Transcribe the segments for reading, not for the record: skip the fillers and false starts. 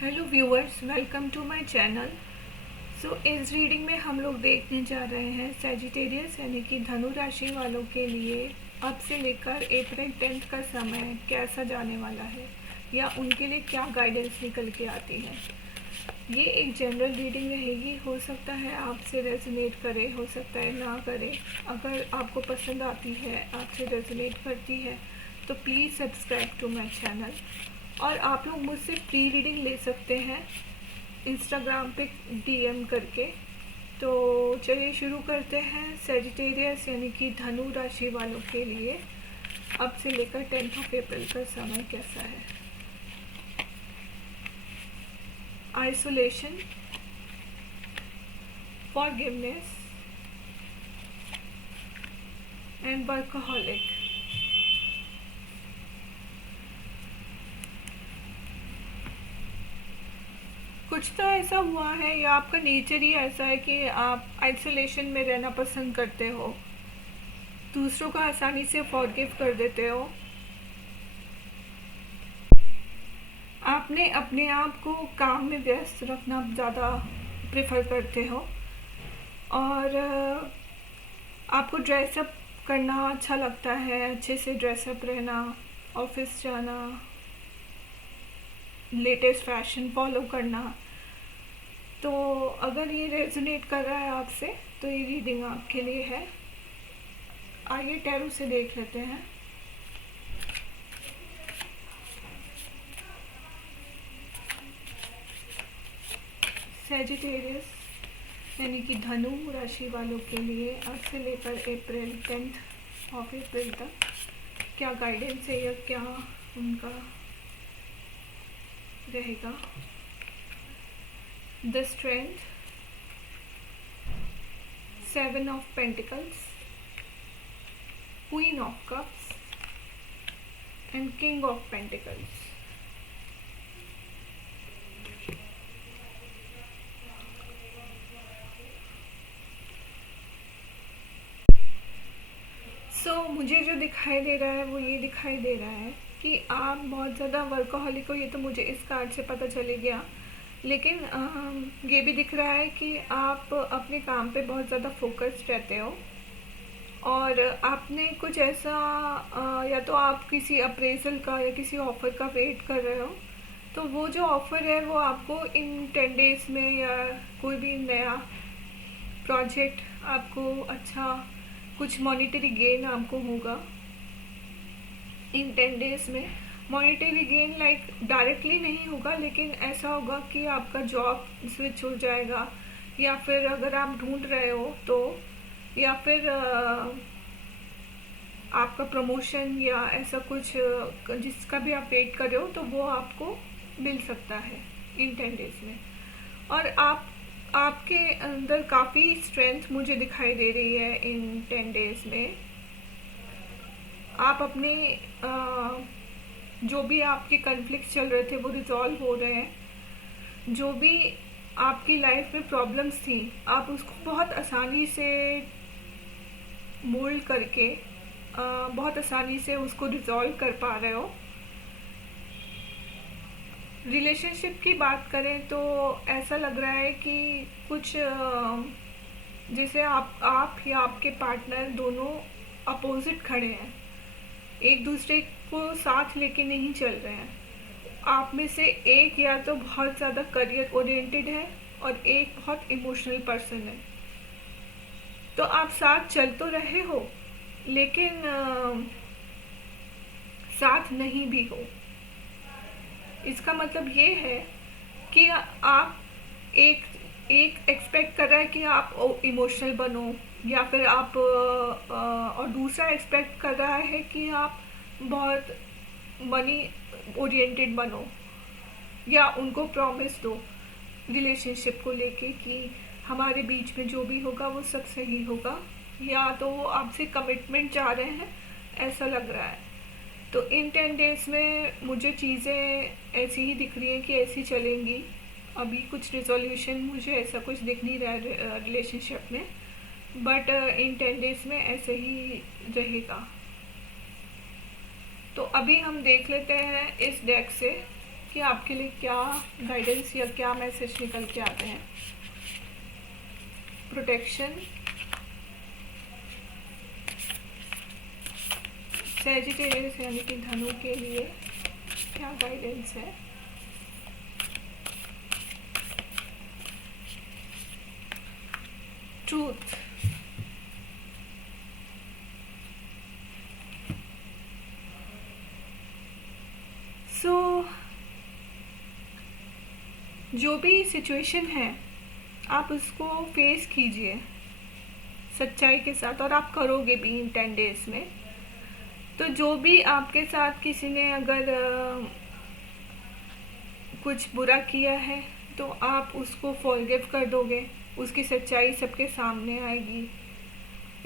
Hello viewers, welcome to my channel. इस reading में हम लोग देखने जा रहे हैं सैजिटेरियस यानी कि धनु राशि वालों के लिए अब से लेकर अप्रैल 10 का समय कैसा जाने वाला है या उनके लिए क्या गाइडेंस निकल के आती है। ये एक जनरल रीडिंग रहेगी, हो सकता है आपसे रेजोनेट करे, हो सकता है ना करे। अगर आपको पसंद आती है, आपसे रेजोनेट करती है तो please subscribe to my channel. और आप लोग मुझसे प्री रीडिंग ले सकते हैं इंस्टाग्राम पे डीएम करके। तो चलिए शुरू करते हैं। सैजिटेरियस यानी कि धनु राशि वालों के लिए अब से लेकर 10 अप्रैल का समय कैसा है। Isolation, forgiveness and workaholic. कुछ तो ऐसा हुआ है या आपका नेचर ही ऐसा है कि आप आइसोलेशन में रहना पसंद करते हो, दूसरों को आसानी से फॉरगिव कर देते हो। आपने अपने आप को काम में व्यस्त रखना ज़्यादा प्रेफर करते हो और आपको ड्रेसअप करना अच्छा लगता है, अच्छे से ड्रेसअप रहना, ऑफिस जाना, लेटेस्ट फैशन फॉलो करना। तो अगर ये रेजोनेट कर रहा है आपसे तो ये रीडिंग आपके लिए है। आइए टैरो से देख लेते हैं। सैजिटेरियस यानी कि धनु राशि वालों के लिए अब से लेकर अप्रैल 10 अप्रैल तक क्या गाइडेंस है या क्या उनका रहेगा। The strength, 7 of pentacles, queen of cups and king of pentacles. मुझे जो दिखाई दे रहा है वो ये दिखाई दे रहा है कि आप बहुत ज़्यादा वर्कaholic हो। ये तो मुझे इस कार्ड से पता चल गया, लेकिन ये भी दिख रहा है कि आप अपने काम पे बहुत ज़्यादा फोकस्ड रहते हो और आपने कुछ ऐसा या तो आप किसी अप्रेजल का या किसी ऑफ़र का वेट कर रहे हो। तो वो जो ऑफ़र है वो आपको इन 10 डेज़ में या कोई भी नया प्रोजेक्ट आपको अच्छा कुछ मॉनेटरी गेन आपको होगा इन 10 डेज़ में। मॉनेटरी गेन लाइक डायरेक्टली नहीं होगा, लेकिन ऐसा होगा कि आपका जॉब स्विच हो जाएगा या फिर अगर आप ढूंढ रहे हो तो, या फिर आपका प्रमोशन या ऐसा कुछ जिसका भी आप वेट कर रहे हो तो वो आपको मिल सकता है इन 10 डेज़ में। और आपके अंदर काफ़ी स्ट्रेंथ मुझे दिखाई दे रही है इन 10 डेज़ में। आप अपने जो भी आपके कॉन्फ्लिक्ट चल रहे थे वो रिजॉल्व हो रहे हैं। जो भी आपकी लाइफ में प्रॉब्लम्स थी आप उसको बहुत आसानी से मोल्ड करके बहुत आसानी से उसको रिजॉल्व कर पा रहे हो। रिलेशनशिप की बात करें तो ऐसा लग रहा है कि कुछ जैसे आप या आपके पार्टनर दोनों अपोजिट खड़े हैं, एक दूसरे को साथ लेके नहीं चल रहे हैं। आप में से एक या तो बहुत ज़्यादा करियर ओरिएंटेड है और एक बहुत इमोशनल पर्सन है। तो आप साथ चल तो रहे हो लेकिन साथ नहीं भी हो। इसका मतलब ये है कि आप एक एक्सपेक्ट कर रहा है कि आप इमोशनल बनो या फिर आप और दूसरा एक्सपेक्ट कर रहा है कि आप बहुत मनी ओरिएंटेड बनो या उनको प्रॉमिस दो रिलेशनशिप को लेके कि हमारे बीच में जो भी होगा वो सब सही होगा, या तो वो आपसे कमिटमेंट चाह रहे हैं, ऐसा लग रहा है। तो इन 10 डेज़ में मुझे चीज़ें ऐसी ही दिख रही हैं कि ऐसी चलेंगी। अभी कुछ रिजोल्यूशन मुझे ऐसा कुछ दिख नहीं रहा है रिलेशनशिप में, बट इन 10 डेज़ में ऐसे ही रहेगा। तो अभी हम देख लेते हैं इस डेक से कि आपके लिए क्या गाइडेंस या क्या मैसेज निकल के आते हैं। प्रोटेक्शन, सैजिटेरियस यानी कि धनु के लिए क्या गाइडेंस है। ट्रूथ, जो भी सिचुएशन है आप उसको फेस कीजिए सच्चाई के साथ, और आप करोगे भी इन 10 डेज में। तो जो भी आपके साथ किसी ने अगर कुछ बुरा किया है तो आप उसको फॉरगिव कर दोगे, उसकी सच्चाई सबके सामने आएगी।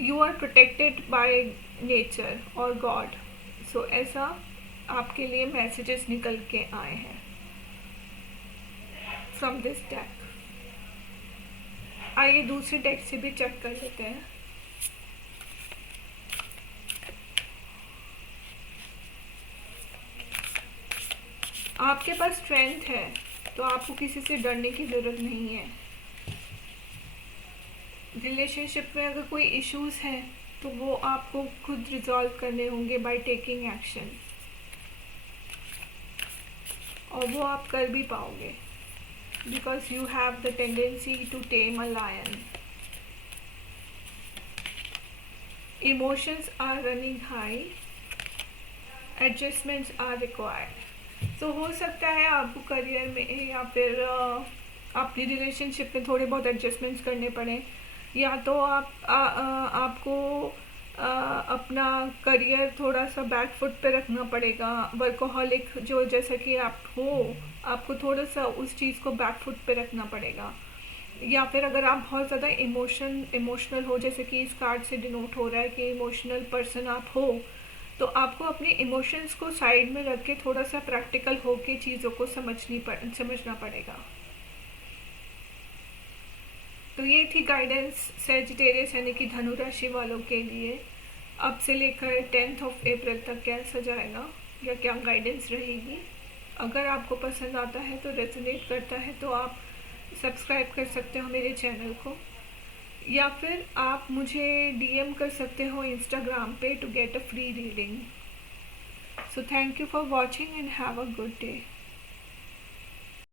You are protected by nature और गॉड। सो ऐसा आपके लिए मैसेजेस निकल के आए हैं फ्रॉम दिस डेक। आइए दूसरे डेक से भी चेक कर लेते हैं। आपके पास स्ट्रेंथ है तो आपको किसी से डरने की ज़रूरत नहीं है। रिलेशनशिप में अगर कोई इश्यूज हैं तो वो आपको खुद रिजॉल्व करने होंगे बाय टेकिंग एक्शन, और वो आप कर भी पाओगे because you have the tendency to tame a lion. Emotions are running high, adjustments are required. तो हो सकता है आपको करियर में या फिर अपनी रिलेशनशिप में थोड़े बहुत एडजस्टमेंट्स करने पड़े, या तो आपको अपना करियर थोड़ा सा बैक फुट पे रखना पड़ेगा। वर्कोहॉलिक जो जैसा कि आप हो, आपको थोड़ा सा उस चीज़ को बैक फुट पे रखना पड़ेगा। या फिर अगर आप बहुत ज़्यादा इमोशनल हो, जैसे कि इस कार्ड से डिनोट हो रहा है कि इमोशनल पर्सन आप हो, तो आपको अपने इमोशंस को साइड में रख के थोड़ा सा प्रैक्टिकल होके चीज़ों को समझना पड़ेगा। तो ये थी गाइडेंस सैजिटेरियस यानी कि धनु राशि वालों के लिए अब से लेकर 10 अप्रैल तक कैसा जाएगा या क्या गाइडेंस रहेगी। अगर आपको पसंद आता है तो रेजोनेट करता है तो आप सब्सक्राइब कर सकते हो मेरे चैनल को, या फिर आप मुझे DM कर सकते हो इंस्टाग्राम पे to get a free reading. So thank you for watching and have a good day.